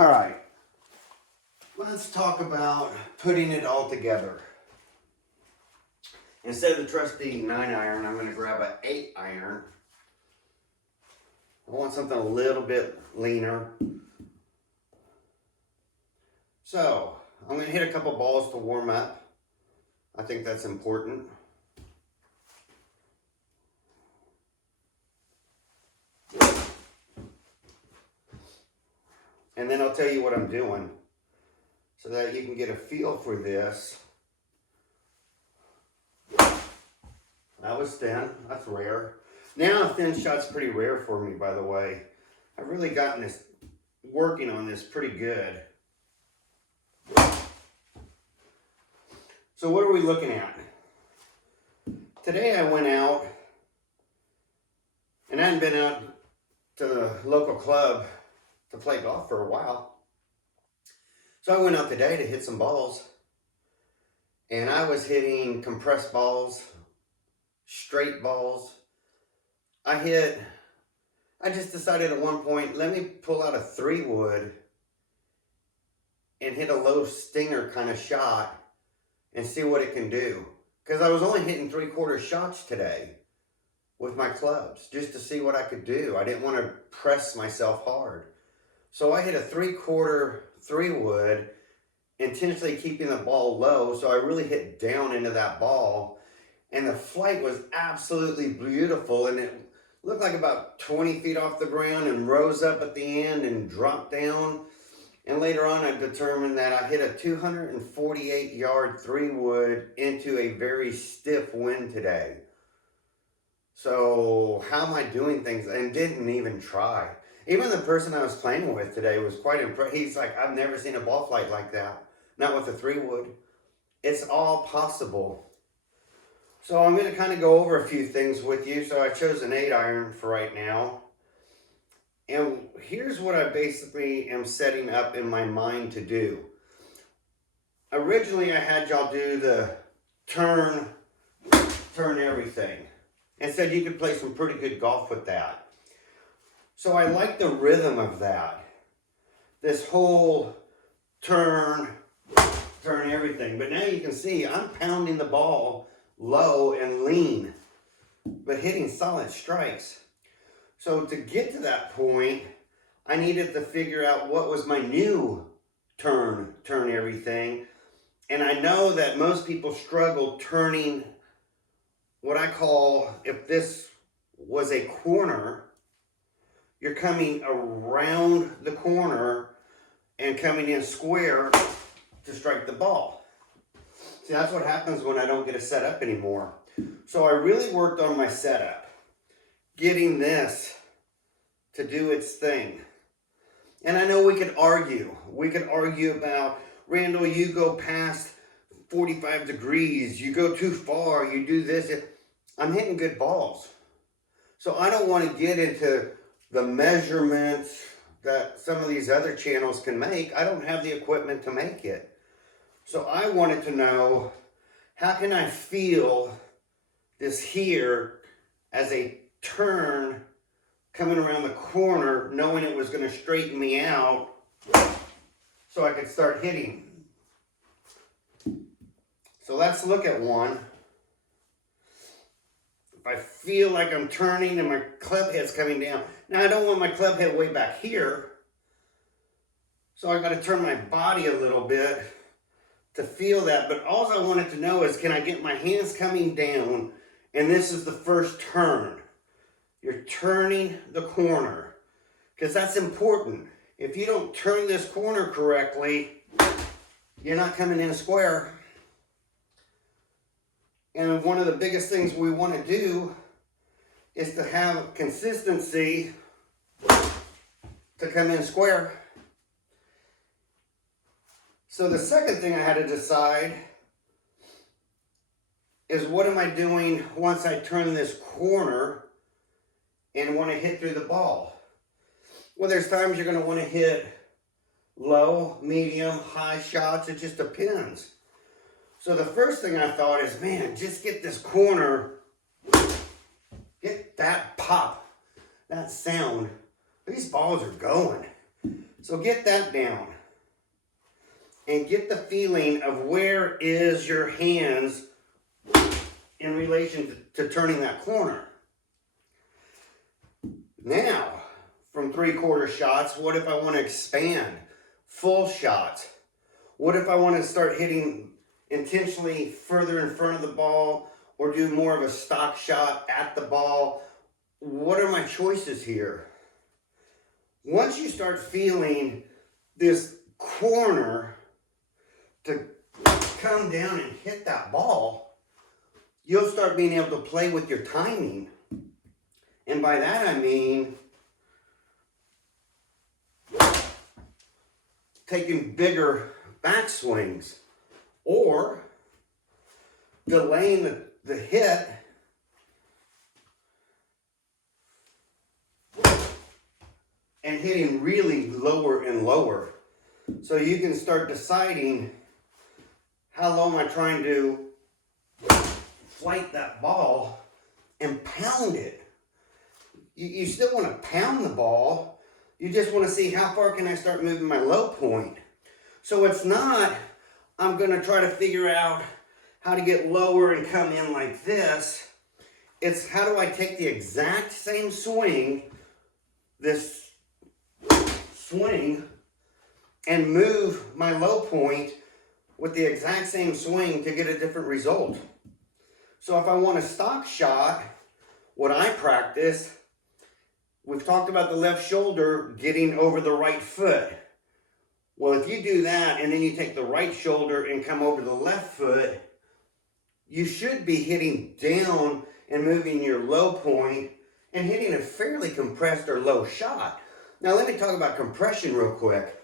All right, let's talk about putting it all together. Instead of the trusty 9-iron, I'm going to grab an 8-iron. I want something a little bit leaner. So, I'm going to hit a couple balls to warm up. I think that's important. And then I'll tell you what I'm doing so that you can get a feel for this. That was thin. That's rare. Now a thin shot's pretty rare for me, by the way. I've really gotten this, working on this pretty good. So what are we looking at? Today I went out, and I hadn't been out to the local club to play golf for a while. So I went out today to hit some balls, and I was hitting compressed balls, straight balls. I just decided at one point, let me pull out a 3-wood and hit a low stinger kind of shot and see what it can do. Because I was only hitting 3/4 shots today with my clubs, just to see what I could do. I didn't want to press myself hard. So I hit a 3/4 3-wood, intentionally keeping the ball low, so I really hit down into that ball. And the flight was absolutely beautiful, and it looked like about 20 feet off the ground and rose up at the end and dropped down. And later on, I determined that I hit a 248-yard 3-wood into a very stiff wind today. So how am I doing things? And didn't even try. Even the person I was playing with today was quite impressed. He's like, I've never seen a ball flight like that. Not with a 3-wood. It's all possible. So I'm going to kind of go over a few things with you. So I chose an 8-iron for right now. And here's what I basically am setting up in my mind to do. Originally, I had y'all do the turn everything. And said you could play some pretty good golf with that. So I like the rhythm of that. This whole turn everything. But now you can see I'm pounding the ball low and lean, but hitting solid strikes. So to get to that point, I needed to figure out what was my new turn everything. And I know that most people struggle turning what I call, if this was a corner, you're coming around the corner and coming in square to strike the ball. See, that's what happens when I don't get a setup anymore. So I really worked on my setup, getting this to do its thing. And I know we could argue. We could argue about, Randall, you go past 45 degrees, you go too far, you do this. I'm hitting good balls. So I don't want to get into the measurements that some of these other channels can make. I don't have the equipment to make it. So I wanted to know, how can I feel this here as a turn coming around the corner, knowing it was going to straighten me out so I could start hitting. So let's look at one. If I feel like I'm turning and my club head's coming down. Now I don't want my club head way back here. So I got to turn my body a little bit to feel that. But all I wanted to know is, can I get my hands coming down? And this is the first turn. You're turning the corner, because that's important. If you don't turn this corner correctly, you're not coming in square. And one of the biggest things we want to do is to have consistency to come in square. So the second thing I had to decide is, what am I doing once I turn this corner and want to hit through the ball? Well, there's times you're going to want to hit low, medium, high shots. It just depends. So the first thing I thought is, man, just get this corner, get that pop, that sound. These balls are going. So get that down. And get the feeling of where is your hands in relation to turning that corner. Now, from 3/4 shots, what if I want to expand? Full shots. What if I want to start hitting intentionally further in front of the ball or do more of a stock shot at the ball? What are my choices here? Once you start feeling this corner to come down and hit that ball, you'll start being able to play with your timing. And by that I mean taking bigger backswings or delaying the hit and hitting really lower and lower. So you can start deciding how low am I trying to flight that ball and pound it. You still want to pound the ball. You just want to see how far can I start moving my low point. So it's not, I'm going to try to figure out how to get lower and come in like this. It's how do I take the exact same swing, this swing, and move my low point with the exact same swing to get a different result. So if I want a stock shot, what I practice, we've talked about the left shoulder getting over the right foot. Well, if you do that and then you take the right shoulder and come over the left foot, you should be hitting down and moving your low point and hitting a fairly compressed or low shot. Now let me talk about compression real quick.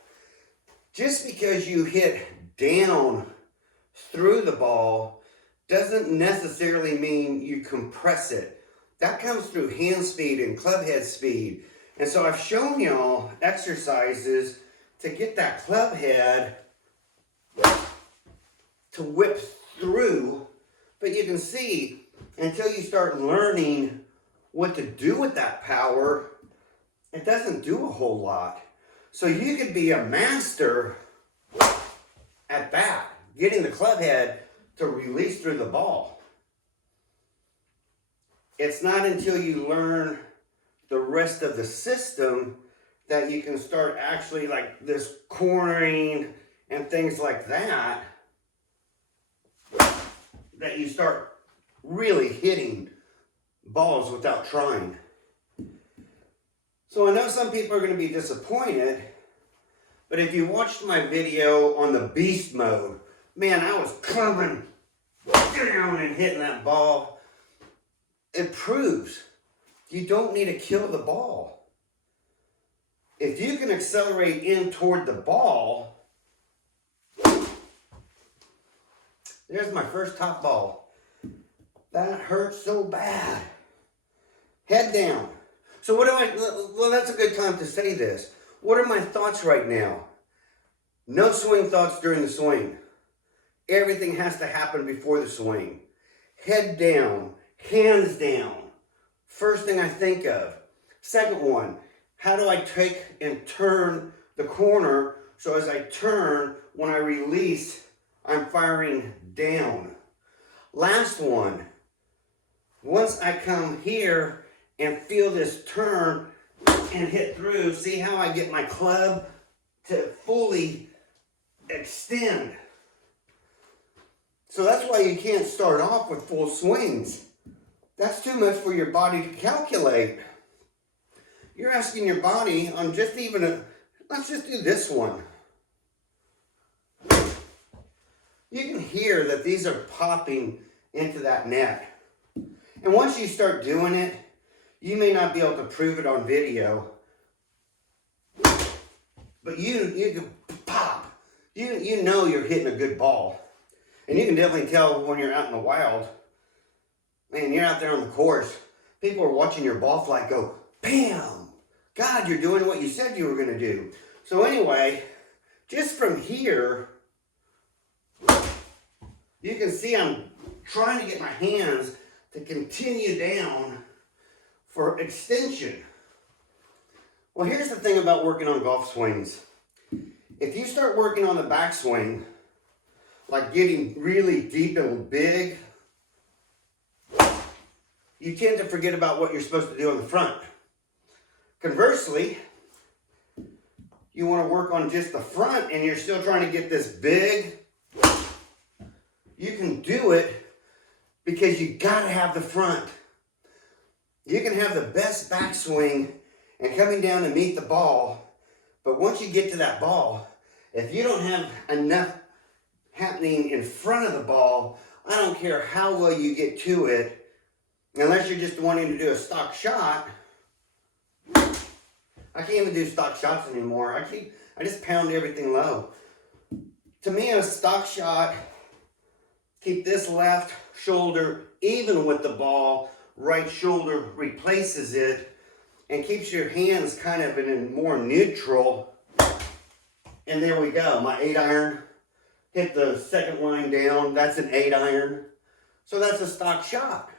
Just because you hit down through the ball doesn't necessarily mean you compress it. That comes through hand speed and club head speed. And so I've shown y'all exercises to get that club head to whip through. But you can see, until you start learning what to do with that power, it doesn't do a whole lot. So you could be a master at that, getting the club head to release through the ball. It's not until you learn the rest of the system that you can start actually like this cornering and things like that, that you start really hitting balls without trying. So I know some people are going to be disappointed, but if you watched my video on the beast mode, man, I was coming down and hitting that ball. It proves you don't need to kill the ball. If you can accelerate in toward the ball, there's my first top ball. That hurts so bad. Head down. So well, that's a good time to say this. What are my thoughts right now? No swing thoughts during the swing. Everything has to happen before the swing. Head down, hands down. First thing I think of. Second one, how do I take and turn the corner so as I turn, when I release, I'm firing down. Last one, once I come here and feel this turn and hit through, see how I get my club to fully extend. So that's why you can't start off with full swings. That's too much for your body to calculate. You're asking your body on just even let's just do this one. You can hear that these are popping into that net. And once you start doing it, you may not be able to prove it on video, but you can pop. You know you're hitting a good ball. And you can definitely tell when you're out in the wild. Man, you're out there on the course. People are watching your ball flight go, bam! God, you're doing what you said you were going to do. So anyway, just from here, you can see I'm trying to get my hands to continue down for extension. Well, here's the thing about working on golf swings. If you start working on the backswing, like getting really deep and big, you tend to forget about what you're supposed to do on the front. Conversely, you want to work on just the front and you're still trying to get this big, you can do it because you got to have the front. You can have the best backswing and coming down to meet the ball, but once you get to that ball, if you don't have enough happening in front of the ball, I don't care how well you get to it, unless you're just wanting to do a stock shot. I can't even do stock shots anymore. I just pound everything low. To me, a stock shot, keep this left shoulder even with the ball, right shoulder replaces it, and keeps your hands kind of in a more neutral. And there we go, my 8-iron. Hit the second line down, that's an 8-iron. So that's a stock shot.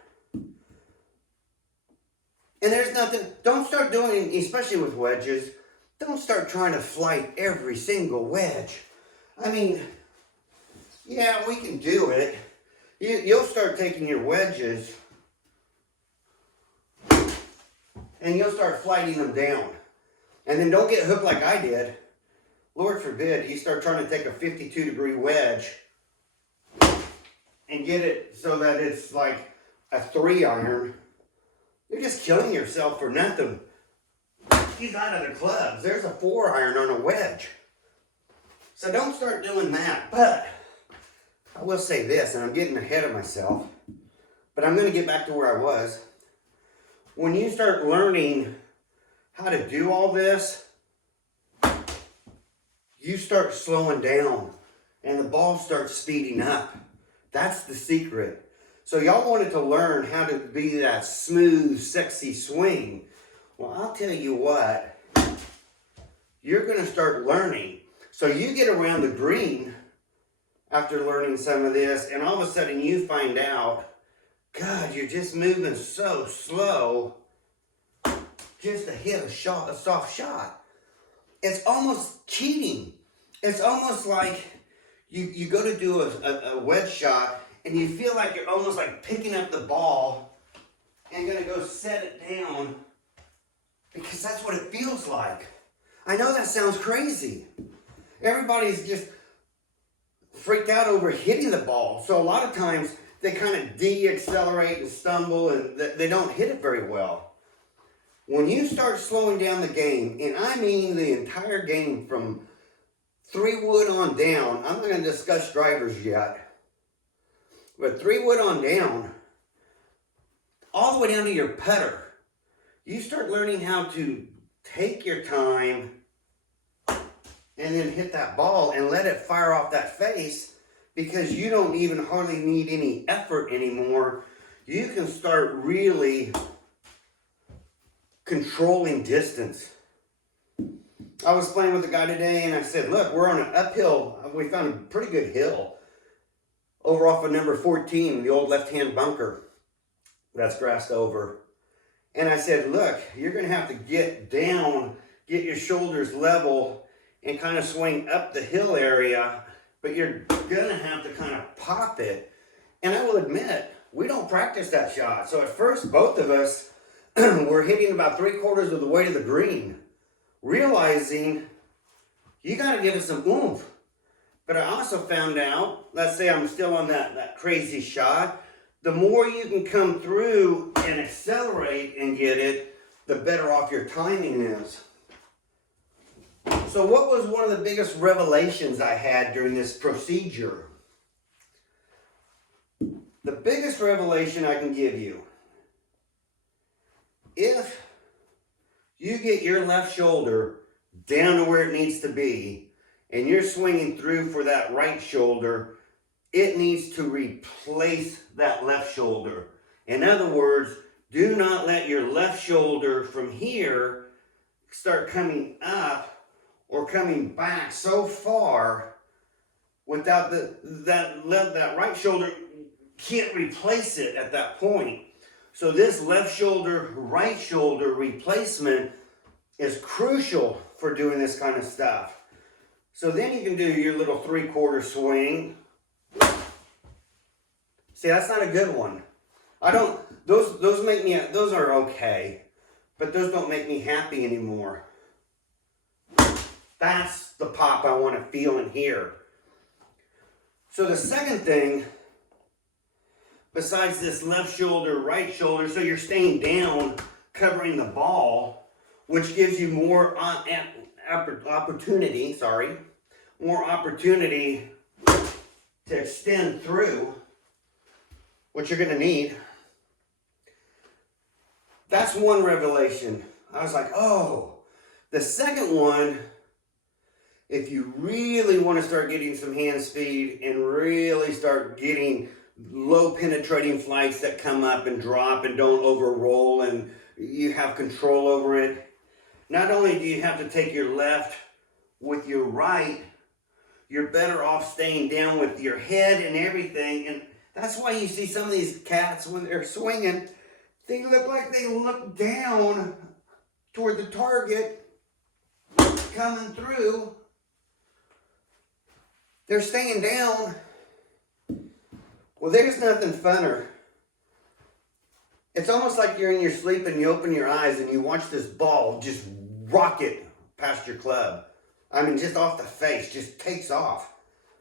And there's nothing, don't start doing, especially with wedges, don't start trying to flight every single wedge. I mean, yeah, we can do it. You'll start taking your wedges and you'll start flighting them down. And then don't get hooked like I did. Lord forbid, you start trying to take a 52-degree wedge and get it so that it's like a 3-iron. You're just killing yourself for nothing. You got other clubs. There's a 4-iron on a wedge. So don't start doing that. But I will say this, and I'm getting ahead of myself, but I'm going to get back to where I was. When you start learning how to do all this, you start slowing down and the ball starts speeding up. That's the secret. So y'all wanted to learn how to be that smooth, sexy swing. Well, I'll tell you what, you're going to start learning. So you get around the green after learning some of this, and all of a sudden you find out, God, you're just moving so slow just to hit a soft shot. It's almost cheating. It's almost like you go to do a wedge shot and you feel like you're almost like picking up the ball and gonna go set it down because that's what it feels like. I know that sounds crazy. Everybody's just freaked out over hitting the ball. So a lot of times they kind of de-accelerate and stumble and they don't hit it very well. When you start slowing down the game, and I mean the entire game from 3-wood on down, I'm not going to discuss drivers yet, but 3-wood on down, all the way down to your putter, you start learning how to take your time and then hit that ball and let it fire off that face, because you don't even hardly need any effort anymore. You can start really controlling distance. I was playing with a guy today and I said, look, we're on an uphill. We found a pretty good hill over off of number 14, the old left-hand bunker that's grassed over. And I said, look, you're going to have to get down, get your shoulders level, and kind of swing up the hill area, but you're going to have to kind of pop it. And I will admit, we don't practice that shot. So at first, both of us were hitting about 3/4 of the way to the green, realizing you got to give it some oomph. But I also found out, let's say I'm still on that crazy shot, the more you can come through and accelerate and get it, the better off your timing is. So what was one of the biggest revelations I had during this procedure? The biggest revelation I can give you, if you get your left shoulder down to where it needs to be and you're swinging through for that right shoulder, it needs to replace that left shoulder. In other words, do not let your left shoulder from here start coming up or coming back so far without that right shoulder can't replace it at that point. So this left shoulder, right shoulder replacement is crucial for doing this kind of stuff. So then you can do your little 3/4 swing. See, that's not a good one. I don't, those make me, those are okay, but those don't make me happy anymore. That's the pop I want to feel and hear. So the second thing, besides this left shoulder, right shoulder, so you're staying down, covering the ball, which gives you more opportunity to extend through, which you're going to need. That's one revelation. I was like, oh. The second one, if you really want to start getting some hand speed and really start getting low penetrating flights that come up and drop and don't over roll and you have control over it, not only do you have to take your left with your right, you're better off staying down with your head and everything. And that's why you see some of these cats, when they're swinging, they look like they look down toward the target coming through. They're staying down. Well, there's nothing funner. It's almost like you're in your sleep and you open your eyes and you watch this ball just rocket past your club. I mean, just off the face, just takes off.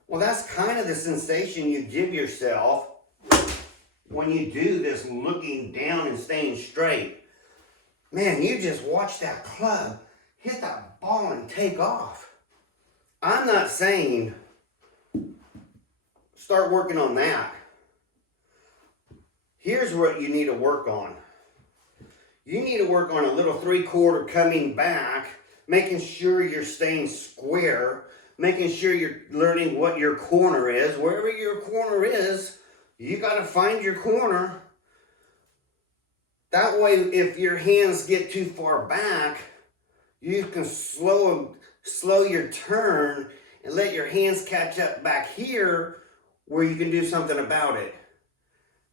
Well, that's kind of the sensation you give yourself when you do this looking down and staying straight. Man, you just watch that club hit that ball and take off. I'm not saying start working on that. Here's what you need to work on. You need to work on a little 3/4 coming back, making sure you're staying square, making sure you're learning what your corner is. Wherever your corner is, you got to find your corner. That way, if your hands get too far back, you can slow your turn and let your hands catch up back here where you can do something about it.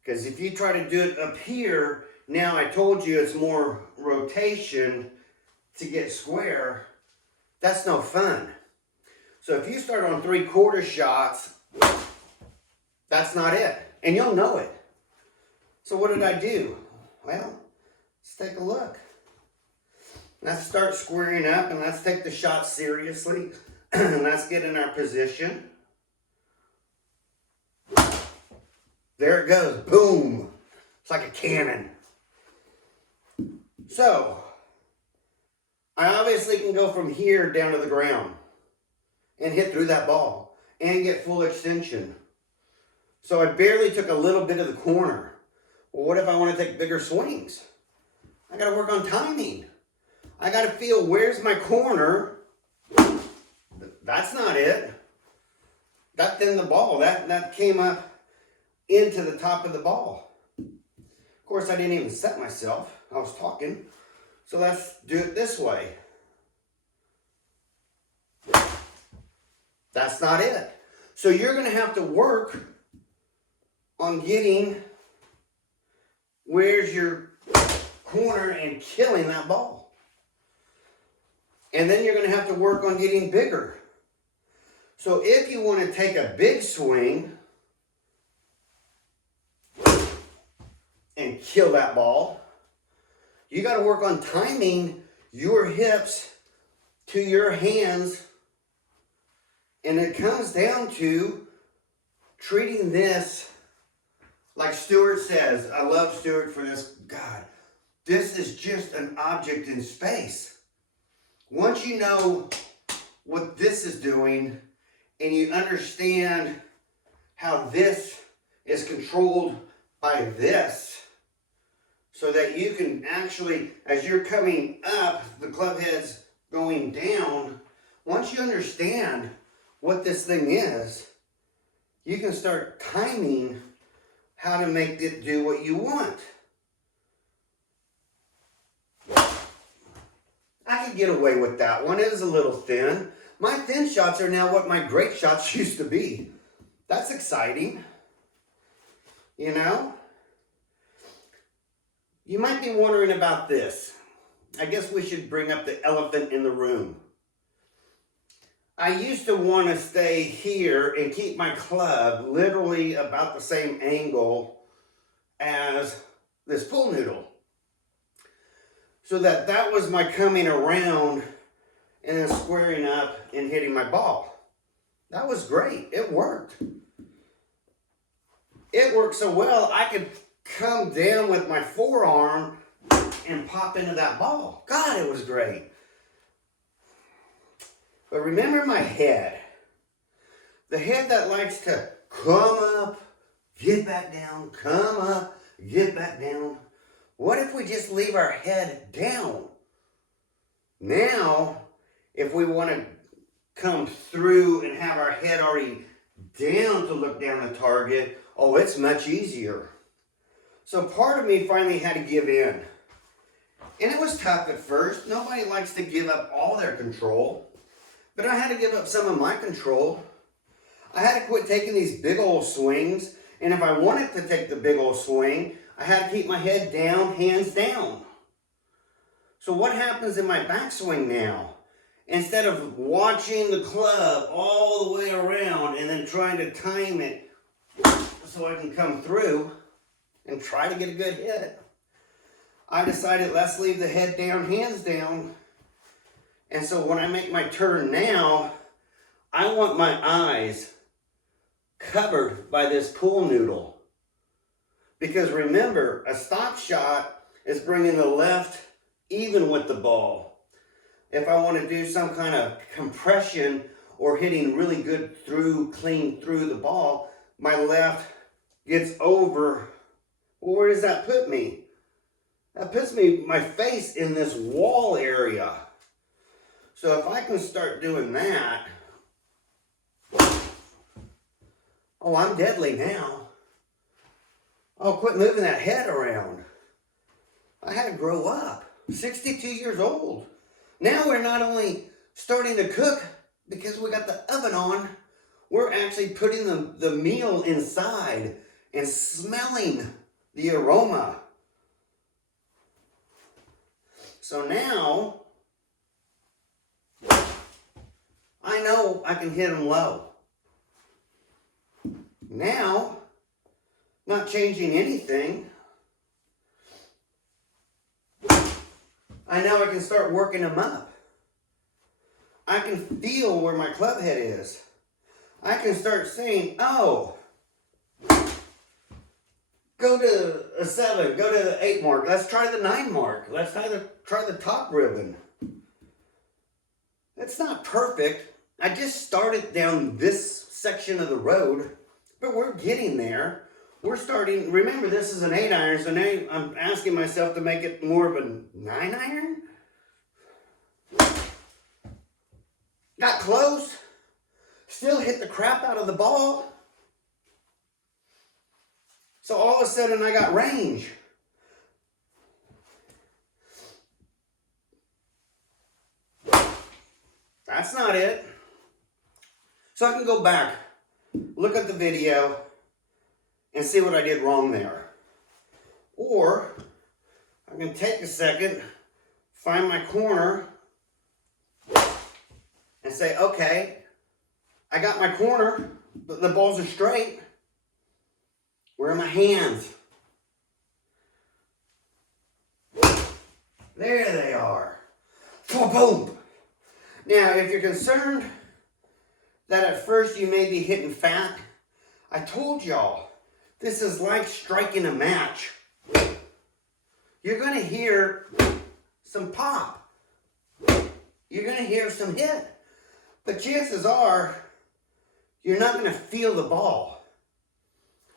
Because if you try to do it up here, now I told you it's more rotation to get square. That's no fun. So if you start on 3/4 shots, that's not it. And you'll know it. So what did I do? Well, let's take a look. Let's start squaring up and let's take the shot seriously. Let's get in our position. There it goes. Boom. It's like a cannon. So, I obviously can go from here down to the ground and hit through that ball and get full extension. So I barely took a little bit of the corner. Well, what if I want to take bigger swings? I got to work on timing. I got to feel where's my corner. That's not it. That thinned the ball. That came up into the top of the ball. Of course, I didn't even set myself. I was talking. So let's do it this way. That's not it. So you're going to have to work on getting where's your corner and killing that ball. And then you're going to have to work on getting bigger. So if you want to take a big swing and kill that ball, you got to work on timing your hips to your hands. And it comes down to treating this like Stuart says. I love Stuart for this. God, this is just an object in space. Once you know what this is doing and you understand how this is controlled by this, so that you can actually, as you're coming up, the club head's going down. Once you understand what this thing is, you can start timing how to make it do what you want. I could get away with that one. It is a little thin. My thin shots are now what my great shots used to be. That's exciting. You know? You might be wondering about this. I guess we should bring up the elephant in the room. I used to want to stay here and keep my club literally about the same angle as this pool noodle. So that was my coming around and then squaring up and hitting my ball. That was great. It worked. It worked so well, I could come down with my forearm and pop into that ball. God, it was great. But remember my head. The head that likes to come up, get back down, come up, get back down. What if we just leave our head down? Now, if we want to come through and have our head already down to look down the target, oh, it's much easier. So part of me finally had to give in. And it was tough at first. Nobody likes to give up all their control. But I had to give up some of my control. I had to quit taking these big old swings. And if I wanted to take the big old swing, I had to keep my head down, hands down. So what happens in my backswing now? Instead of watching the club all the way around and then trying to time it so I can come through and try to get a good hit, I decided let's leave the head down, hands down. And so when I make my turn now, I want my eyes covered by this pool noodle. Because remember, a stop shot is bringing the left even with the ball. If I want to do some kind of compression or hitting really good clean through the ball, my left gets over. Well, where does that put me? That puts my face in this wall area. So if I can start doing that, oh, I'm deadly now. Oh, quit moving that head around. I had to grow up. 62 years old. Now we're not only starting to cook because we got the oven on, we're actually putting the meal inside and smelling the aroma. So now, I know I can hit them low. Now, not changing anything, I know I can start working them up. I can feel where my club head is. I can start saying, oh, go to a 7, go to the 8 mark. Let's try the 9 mark. Let's try the top ribbon. It's not perfect. I just started down this section of the road, but we're getting there. We're starting, remember this is an 8 iron, so now I'm asking myself to make it more of a 9 iron. Got close. Still hit the crap out of the ball. So all of a sudden I got range. That's not it. So I can go back, look at the video, and see what I did wrong there. Or I can take a second, find my corner, and say, okay, I got my corner, but the balls are straight. Where are my hands? There they are. Boom. Now, if you're concerned that at first you may be hitting fat, I told y'all, this is like striking a match. You're going to hear some pop. You're going to hear some hit. But chances are, you're not going to feel the ball.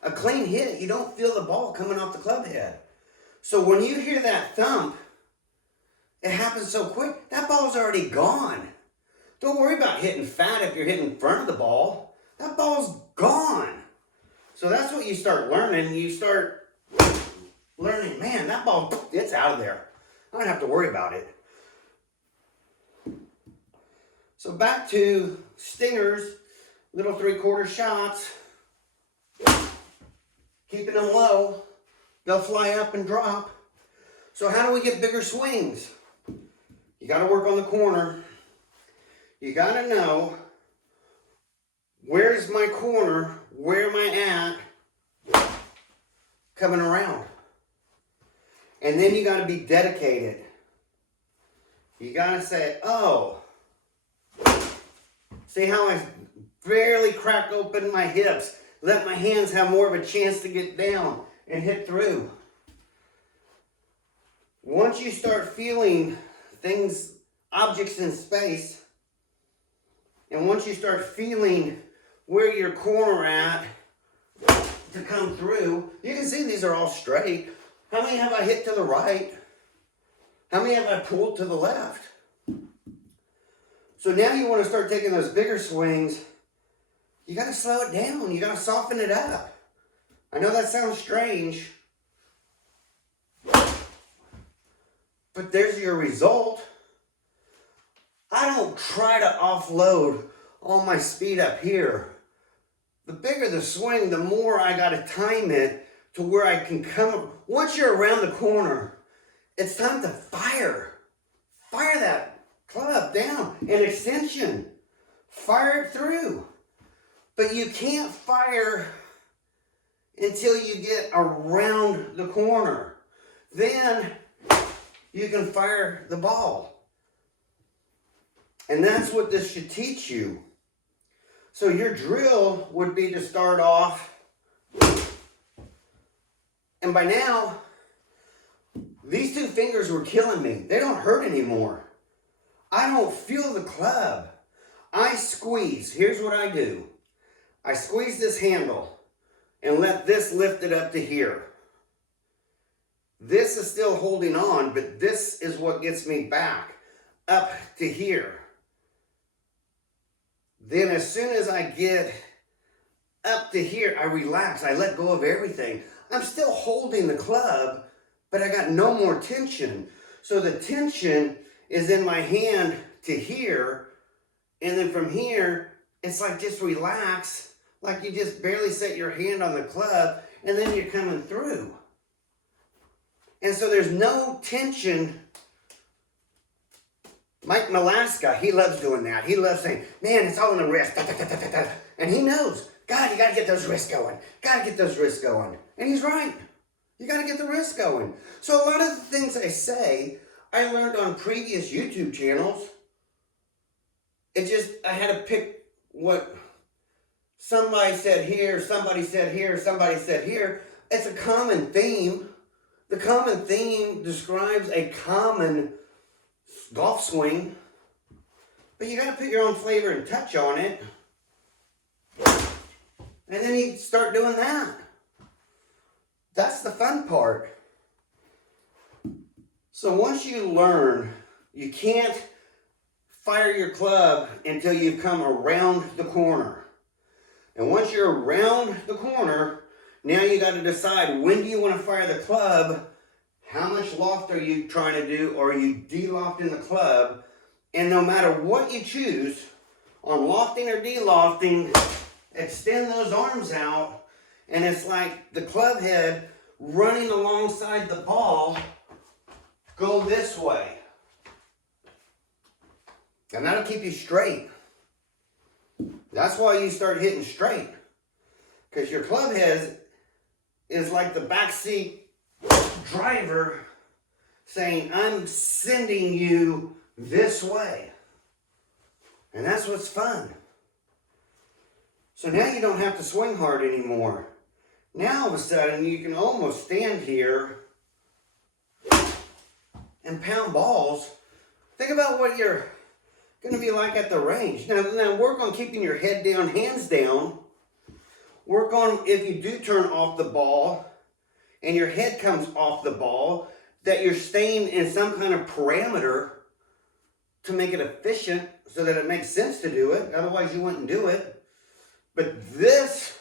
A clean hit, you don't feel the ball coming off the club head. So when you hear that thump, it happens so quick, that ball's already gone. Don't worry about hitting fat if you're hitting in front of the ball. That ball's gone. So that's what you start learning. You start learning, man, that ball, it's out of there. I don't have to worry about it. So back to stingers, little 3/4 shots. Keeping them low. They'll fly up and drop. So how do we get bigger swings? You got to work on the corner. You got to know Where's my corner? Where am I at? Coming around. And then you got to be dedicated. You got to say, oh, see how I barely crack open my hips. Let my hands have more of a chance to get down and hit through. Once you start feeling things, objects in space, and once you start feeling where your corner at to come through, you can see these are all straight. How many have I hit to the right? How many have I pulled to the left? So now you want to start taking those bigger swings. You got to slow it down. You got to soften it up. I know that sounds strange, but there's your result. I don't try to offload all my speed up here. The bigger the swing, the more I got to time it to where I can come. Once you're around the corner, it's time to fire. Fire that club down. An extension. Fire it through. But you can't fire until you get around the corner. Then you can fire the ball. And that's what this should teach you. So your drill would be to start off, and by now, these two fingers were killing me. They don't hurt anymore. I don't feel the club. I squeeze. Here's what I do. I squeeze this handle and let this lift it up to here. This is still holding on, but this is what gets me back up to here. Then as soon as I get up to here, I relax. I let go of everything. I'm still holding the club, but I got no more tension. So the tension is in my hand to here, and then from here, it's like just relax, like you just barely set your hand on the club, and then you're coming through. And so there's no tension. Mike Malaska, he loves doing that. He loves saying, man, it's all in the wrist. Da, da, da, da, da, da. And he knows, God, you got to get those wrists going. Got to get those wrists going. And he's right. You got to get the wrists going. So a lot of the things I say, I learned on previous YouTube channels. I had to pick what somebody said here, somebody said here, somebody said here. It's a common theme. The common theme describes a common golf swing, but you got to put your own flavor and touch on it, and then you start doing that. That's the fun part. So once you learn, you can't fire your club until you've come around the corner. And once you're around the corner, now you got to decide, when do you want to fire the club? How much loft are you trying to do? Or are you de-lofting the club? And no matter what you choose, on lofting or de-lofting, extend those arms out, and it's like the club head running alongside the ball. Go this way. And that'll keep you straight. That's why you start hitting straight. Because your club head is like the backseat driver saying, I'm sending you this way. And that's what's fun. So now you don't have to swing hard anymore. Now all of a sudden you can almost stand here and pound balls. Think about what you're going to be like at the range. Now work on keeping your head down, hands down. Work on, if you do turn off the ball and your head comes off the ball, that you're staying in some kind of parameter to make it efficient so that it makes sense to do it. Otherwise you wouldn't do it. But this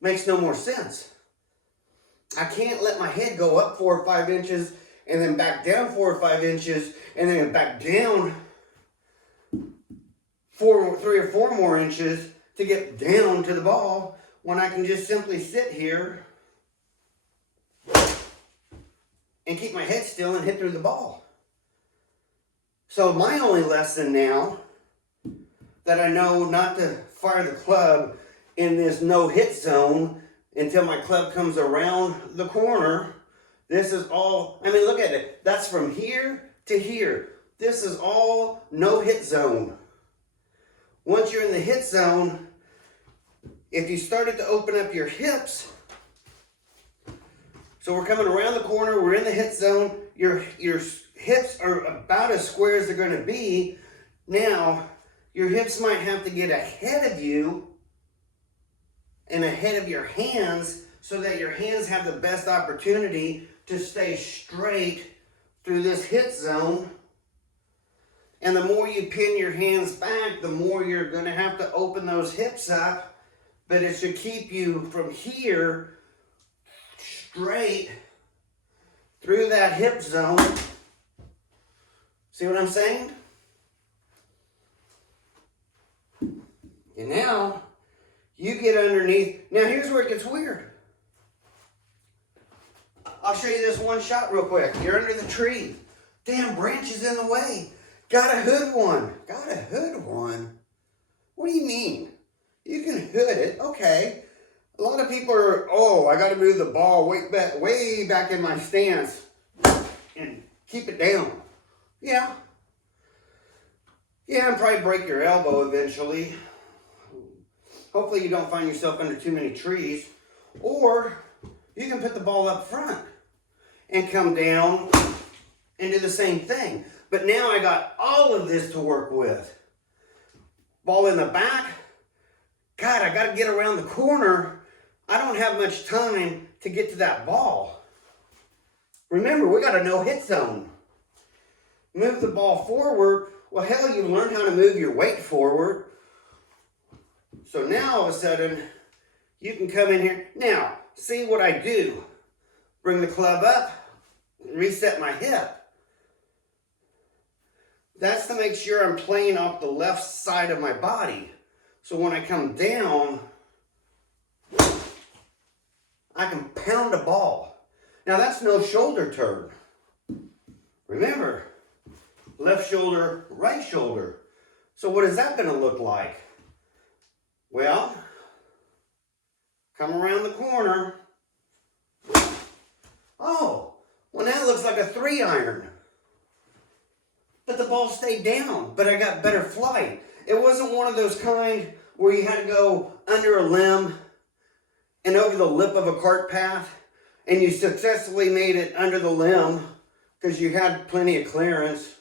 makes no more sense. I can't let my head go up 4 or 5 inches and then back down 4 or 5 inches and then back down 3 or 4 more inches to get down to the ball, when I can just simply sit here and keep my head still and hit through the ball. So my only lesson now that I know not to fire the club in this no hit zone until my club comes around the corner. This is all, I mean, look at it. That's from here to here. This is all no hit zone. Once you're in the hit zone, if you started to open up your hips, so we're coming around the corner, we're in the hit zone, your hips are about as square as they're going to be. Now, your hips might have to get ahead of you and ahead of your hands so that your hands have the best opportunity to stay straight through this hit zone. And the more you pin your hands back, the more you're going to have to open those hips up. But it should keep you from here straight through that hip zone. See what I'm saying? And now, you get underneath. Now here's where it gets weird. I'll show you this one shot real quick. You're under the tree. Damn branch is in the way. Gotta hood one. Gotta hood one. What do you mean? You can hood it. Okay. A lot of people are, oh, I gotta move the ball way back in my stance and keep it down. Yeah. Yeah, and probably break your elbow eventually. Hopefully you don't find yourself under too many trees. Or you can put the ball up front and come down and do the same thing. But now I got all of this to work with. Ball in the back. God, I got to get around the corner. I don't have much time to get to that ball. Remember, we got a no-hit zone. Move the ball forward. Well, hell, you learned how to move your weight forward. So now, all of a sudden, you can come in here. Now, see what I do. Bring the club up, reset my hip. That's to make sure I'm playing off the left side of my body. So when I come down, I can pound a ball. Now, that's no shoulder turn. Remember, left shoulder, right shoulder. So what is that going to look like? Well, come around the corner. Oh, well that looks like a 3-iron. But the ball stayed down, but I got better flight. It wasn't one of those kind where you had to go under a limb and over the lip of a cart path, and you successfully made it under the limb because you had plenty of clearance,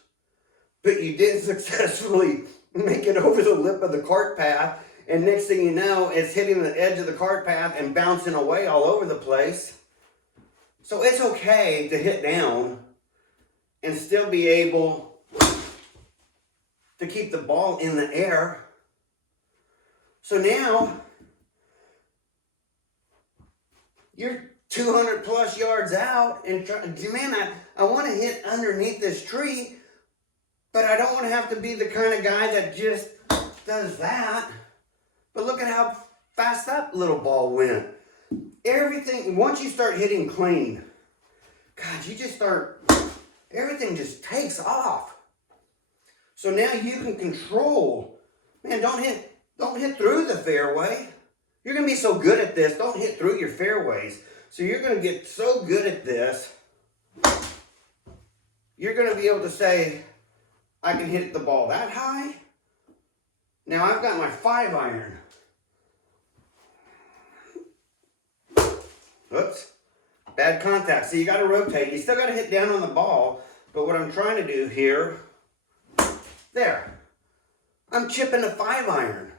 but you didn't successfully make it over the lip of the cart path. And next thing you know, it's hitting the edge of the cart path and bouncing away all over the place. So it's okay to hit down and still be able to keep the ball in the air. So now, you're 200 plus yards out and man, I want to hit underneath this tree, but I don't want to have to be the kind of guy that just does that. But look at how fast that little ball went. Everything, once you start hitting clean, God, you just start, everything just takes off. So now you can control. Man, don't hit through the fairway. You're going to be so good at this, don't hit through your fairways. So you're going to get so good at this, you're going to be able to say, I can hit the ball that high. Now I've got my 5-iron. Oops, bad contact. So you got to rotate. You still got to hit down on the ball. But what I'm trying to do here, there, I'm chipping a 5-iron.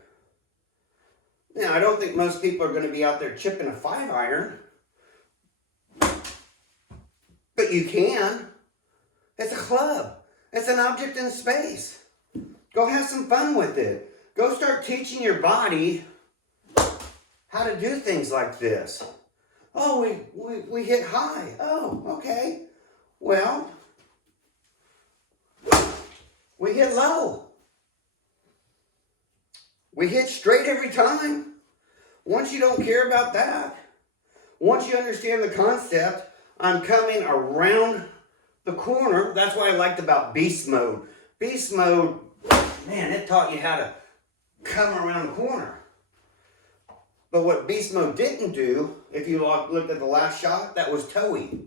Now I don't think most people are going to be out there chipping a 5-iron. But you can. It's a club. It's an object in space. Go have some fun with it. Go start teaching your body how to do things like this. Oh, we hit high. Oh, okay. Well, we hit low. We hit straight every time. Once you don't care about that, once you understand the concept, I'm coming around the corner. That's what I liked about beast mode. Beast mode, man, it taught you how to come around the corner. But what Beast Mode didn't do, if you looked at the last shot, that was toey.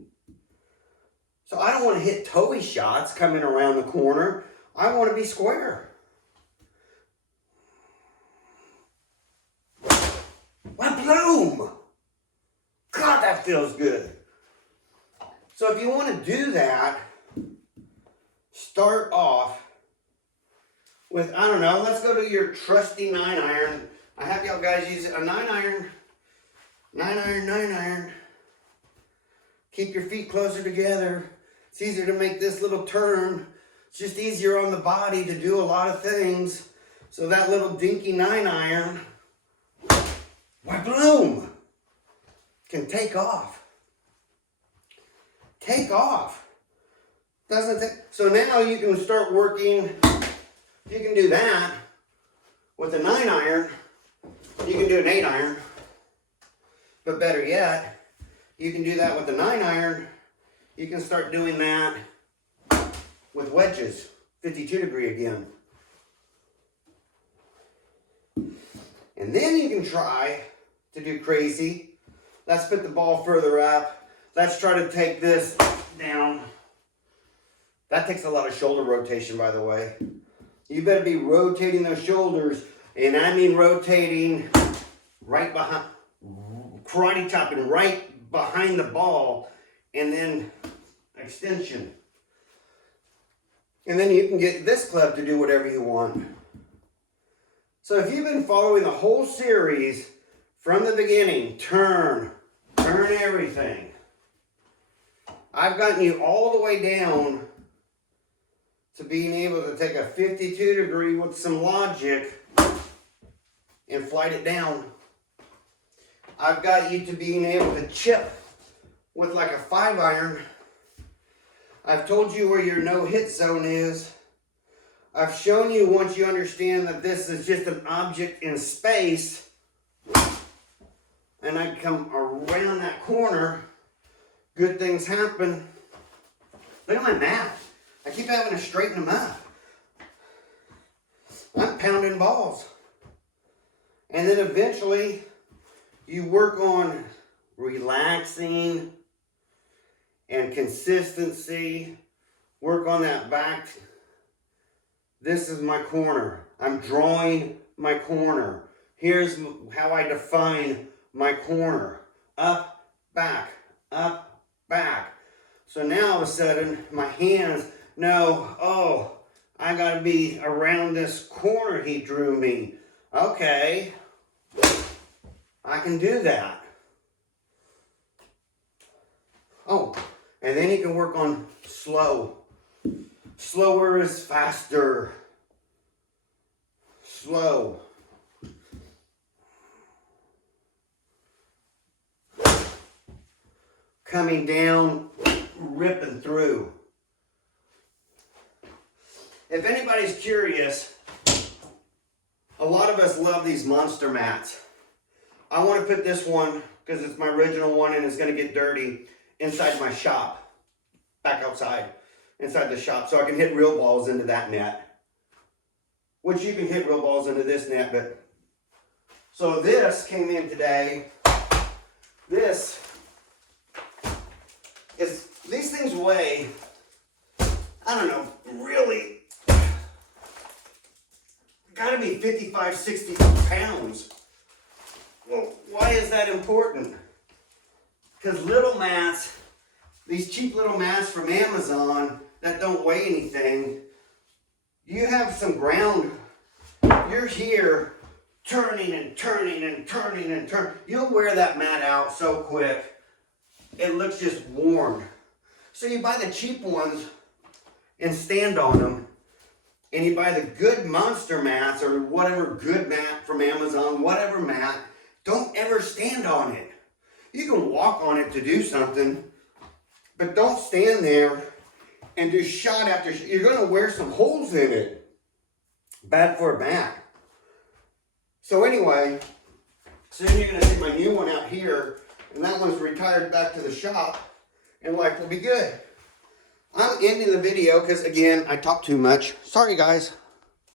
So I don't want to hit toey shots coming around the corner. I want to be square. What bloom! God, that feels good. So if you want to do that, start off with, I don't know, let's go to your trusty 9-iron. I have y'all guys use a 9-iron. 9-iron. Keep your feet closer together. It's easier to make this little turn. It's just easier on the body to do a lot of things. So that little dinky 9-iron, why bloom, can take off. Take off. Doesn't take, so now you can start working. You can do that with a 9-iron. You can do an 8-iron. But better yet, you can do that with a 9-iron. You can start doing that with wedges, 52 degree again. And then you can try to do crazy. Let's put the ball further up. Let's try to take this down. That takes a lot of shoulder rotation, by the way. You better be rotating those shoulders, and I mean rotating right behind, karate chopping right behind the ball, and then extension. And then you can get this club to do whatever you want. So if you've been following the whole series from the beginning, turn everything. I've gotten you all the way down to being able to take a 52 degree with some logic and flight it down. I've got you to being able to chip with like a 5-iron. I've told you where your no hit zone is. I've shown you, once you understand that this is just an object in space, and I come around that corner, good things happen. Look at my mat. I keep having to straighten them up. I'm pounding balls. And then eventually, you work on relaxing and consistency. Work on that back. This is my corner. I'm drawing my corner. Here's how I define my corner. Up, back, up, back. So now all of a sudden, my hands know, oh, I gotta be around this corner he drew me. Okay, I can do that. Oh, and then you can work on slow. Slower is faster. Slow. Coming down, ripping through. If anybody's curious, a lot of us love these monster mats. I want to put this one, because it's my original one and it's going to get dirty, inside my shop. Back outside. Inside the shop, so I can hit real balls into that net. Which you can hit real balls into this net, but... So this came in today. This is... These things weigh, I don't know, really... Gotta be 55, 60 pounds. Well, why is that important? Because little mats, these cheap little mats from Amazon that don't weigh anything, you have some ground, you're here turning and turning and turning and turning. You'll wear that mat out so quick, it looks just worn. So you buy the cheap ones and stand on them, and you buy the good monster mats or whatever good mat from Amazon, whatever mat, don't ever stand on it. You can walk on it to do something, but don't stand there and do shot after shot. You're going to wear some holes in it. Bad for a back. So anyway, soon you're going to see my new one out here, and that one's retired back to the shop, and life will be good. I'm ending the video because, again, I talk too much. Sorry, guys.